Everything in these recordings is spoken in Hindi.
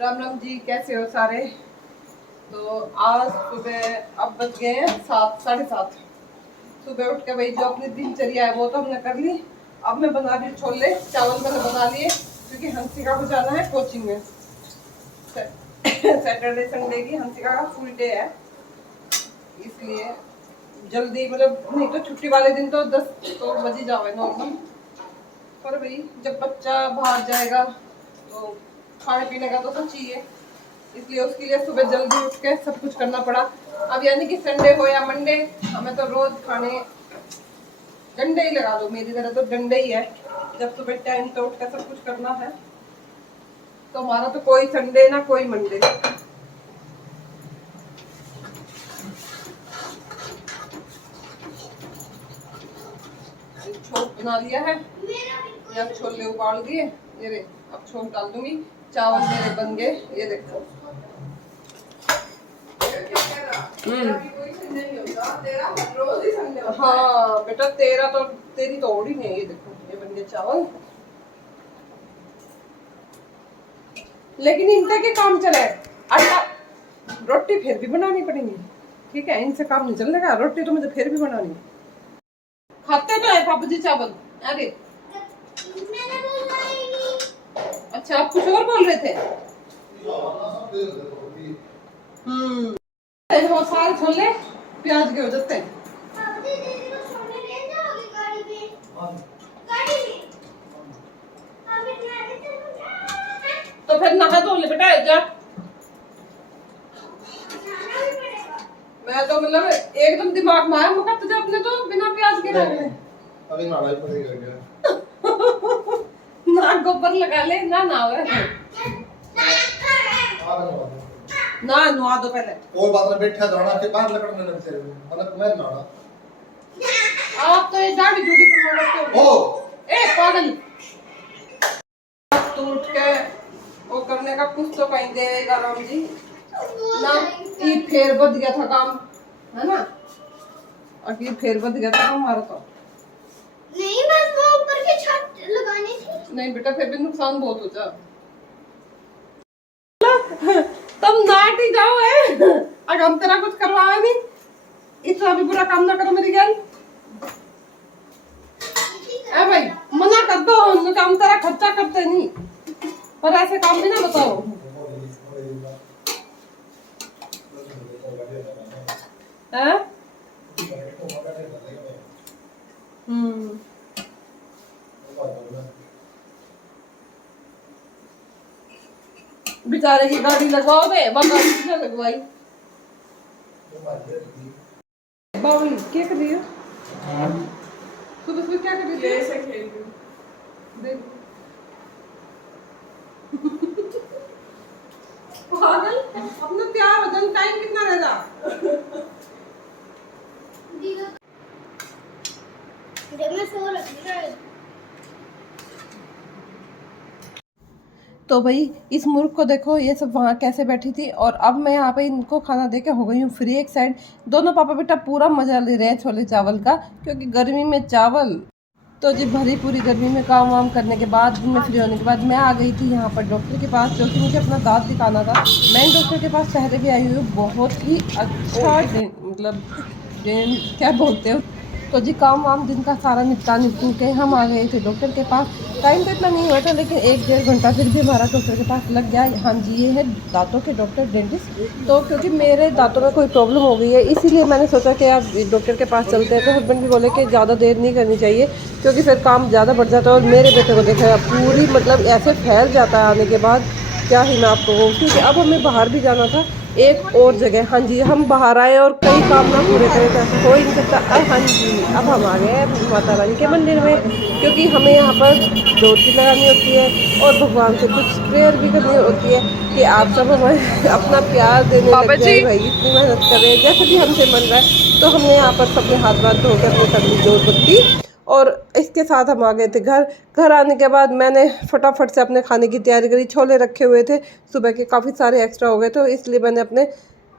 राम राम जी, कैसे हो सारे। तो आज सुबह अब बज गए हैं 7, 7:30। सुबह उठ के भाई जो अपनी दिनचर्या है वो तो हमने कर ली। अब मैं बना रही छोले चावल मैंने बना लिए, क्योंकि हंसिका को जाना है कोचिंग में। सैटरडे संडे की हंसिका का फुल डे है, इसलिए जल्दी, मतलब नहीं तो छुट्टी वाले दिन तो 10 तो बज ही जावे नॉर्मल। पर भाई जब बच्चा बाहर जाएगा तो खाने पीने का तो सब चाहिए, इसलिए उसके लिए सुबह जल्दी उठ के सब कुछ करना पड़ा। अब यानी कि संडे हो या मंडे, हमें तो रोज खाने डंडे ही लगा दो, मेरी तरह तो डंडे ही है। जब सुबह टाइम तो उठ के सब कुछ करना है, तो हमारा तो कोई संडे ना कोई मंडे। छोल बना लिया है या छोले उबाल दिए, ये रे अब छोल डाल दूंगी। चावल मेरे बन गए, ये देखो। हाँ बेटा, तेरा तो तेरी तो ओढ़ी नहीं है। ये देखो, ये बन गए चावल। लेकिन इनसे के काम चले, आटा रोटी फिर भी बनानी पड़ेगी, ठीक है। इनसे काम नहीं चलेगा, रोटी तो मुझे फिर भी बनानी। खाते तो है पापा जी चावल। अरे अच्छा, आप कुछ और बोल रहे थे। वो सारे छोले प्याज के हो जाते हैं। तो फिर नहा धो ले बेटा, जा। मैं तो मतलब एकदम दिमाग में आया, मुझे तुझे अपने तो बिना प्याज के रखने अभी नहाना ही पड़ेगा क्या? ना गोबर लगा ले ना नहावे ना, नुआ दो पहले। और बाद में बैठा जाना के बाहर लकड़ने लग जाए, मतलब मैं नहाना। आप तो ये दाढ़ी दूढ़ी पर रखते हो। ओ ए पागल, तू उठ के वो करने का कुछ तो कहीं देगा राम जी ना। ये फेर बद गया था काम, है ना। और ये फेर बद गया था हमारा तो नहीं, बस वो ऊपर की छत लगानी थी। नहीं बेटा, फिर भी नुकसान बहुत हो जा। तुम नाट ही जाओ है, अगर हम तेरा कुछ करवाए नहीं, इतना भी बुरा काम ना करो मेरी गैल। ए भाई मना कर दो, हम काम तेरा खर्चा करते नहीं, पर ऐसे काम भी ना बताओ। हैं? बेचारे की गाड़ी लगवाओ दे, गाड़ी किसने लगवाई। बाबू क्या कर रही है? सुबह सुबह क्या कर रही है? ऐसे खेल रही हूं। देख पागल, अपना तैयार हो जाने, टाइम कितना रहेगा। जब मैं सो रही थी तो भाई इस मूर्ख को देखो, ये सब वहाँ कैसे बैठी थी, और अब मैं यहाँ पे इनको खाना दे के हो गई हूँ फ्री। एक साइड दोनों पापा बेटा पूरा मजा ले रहे हैं छोले चावल का, क्योंकि गर्मी में चावल तो जी भरी पूरी गर्मी में काम वाम करने के बाद, दिन में फ्री होने के बाद मैं आ गई थी यहाँ पर डॉक्टर के पास, क्योंकि मुझे अपना दांत दिखाना था। मैं डॉक्टर के पास पहले भी आई हुई हूँ, बहुत ही अच्छा मतलब क्या बोलते हो। तो जी काम वाम दिन का सारा निपटा के हम आ गए थे डॉक्टर के पास। टाइम तो इतना नहीं हुआ था, लेकिन 1-1.5 घंटा फिर भी हमारा डॉक्टर के पास लग गया। हाँ जी, ये है दांतों के डॉक्टर, डेंटिस्ट। तो क्योंकि मेरे दांतों में कोई प्रॉब्लम हो गई है, इसीलिए मैंने सोचा कि आप डॉक्टर के पास चलते हैं। तो हस्बैंड भी बोले कि ज़्यादा देर नहीं करनी चाहिए, क्योंकि फिर काम ज़्यादा बढ़ जाता है। और मेरे बेटे को देखा पूरी मतलब ऐसे फैल जाता है आने के बाद, क्या ही मैं आपको कहूँ। क्योंकि अब हमें बाहर भी जाना था एक और जगह। हाँ जी, हम बाहर आए और कई काम ना पूरे करें तो ऐसा हो ही नहीं सकता। हाँ जी, अब हम आ गए माता रानी के मंदिर में, क्योंकि हमें यहाँ पर ज्योति लगानी होती है और भगवान से कुछ प्रेयर भी करनी होती है कि आप सब हमें अपना प्यार देने लग जाए। भाई इतनी मेहनत कर रहे हैं, जैसे भी हमसे मन रहा है। तो हमने यहाँ पर सबने हाथ बात धो के अपने कर ली जोत बत्ती, और इसके साथ हम आ गए थे घर आने के बाद मैंने फटाफट से अपने खाने की तैयारी करी। छोले रखे हुए थे सुबह के, काफ़ी सारे एक्स्ट्रा हो गए, तो इसलिए मैंने अपने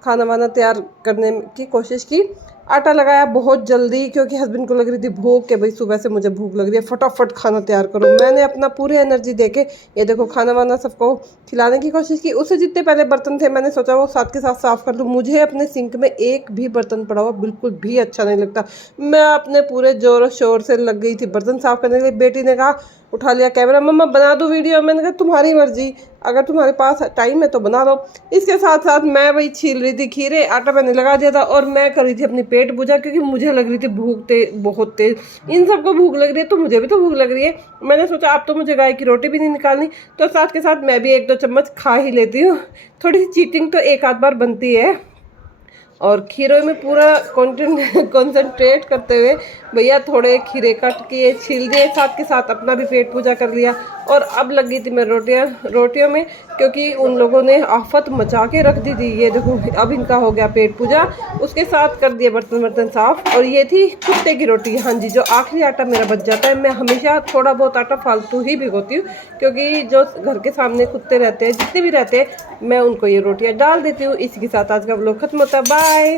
खाना वाना तैयार करने की कोशिश की। आटा लगाया बहुत जल्दी क्योंकि हस्बैंड को लग रही थी भूख, के भाई सुबह से मुझे भूख लग रही है, फटाफट खाना तैयार करो। मैंने अपना पूरी एनर्जी देके ये देखो खाना वाना सबको खिलाने की कोशिश की। उससे जितने पहले बर्तन थे मैंने सोचा वो साथ के साथ साफ़ कर लूँ। मुझे अपने सिंक में एक भी बर्तन पड़ा हुआ बिल्कुल भी अच्छा नहीं लगता। मैं अपने पूरे ज़ोर शोर से लग गई थी बर्तन साफ़ करने के लिए। बेटी ने कहा, उठा लिया कैमरा, मम्मा बना दो वीडियो। मैंने कहा तुम्हारी मर्जी, अगर तुम्हारे पास टाइम है तो बना लो। इसके साथ साथ मैं वही छील रही थी खीरे, आटा मैंने लगा दिया था और मैं कर रही थी अपनी पेट पूजा क्योंकि मुझे लग रही थी भूख बहुत तेज। इन सबको भूख लग रही है तो मुझे भी तो भूख लग रही है। मैंने सोचा अब तो मुझे गाय की रोटी भी नहीं निकालनी, तो साथ के साथ मैं भी 1-2 चम्मच खा ही लेती हूँ। थोड़ी सी चीटिंग तो एक आध बार बनती है। और खीरों में पूरा कंसंट्रेट करते हुए भैया थोड़े खीरे कट किए, छील दिए, साथ के साथ अपना भी पेट पूजा कर लिया। और अब लग गई थी मैं रोटियों में क्योंकि उन लोगों ने आफत मचा के रख दी थी। ये देखो अब इनका हो गया पेट पूजा, उसके साथ कर दिए बर्तन साफ। और ये थी कुत्ते की रोटी, हाँ जी, जो आखिरी आटा मेरा बच जाता है। मैं हमेशा थोड़ा बहुत आटा फालतू ही भिगोती हूँ क्योंकि जो घर के सामने कुत्ते रहते हैं, जितने भी रहते हैं, मैं उनको ये रोटियाँ डाल देती हूँ। इसी के साथ आज का व्लॉग खत्म होता है। बाय।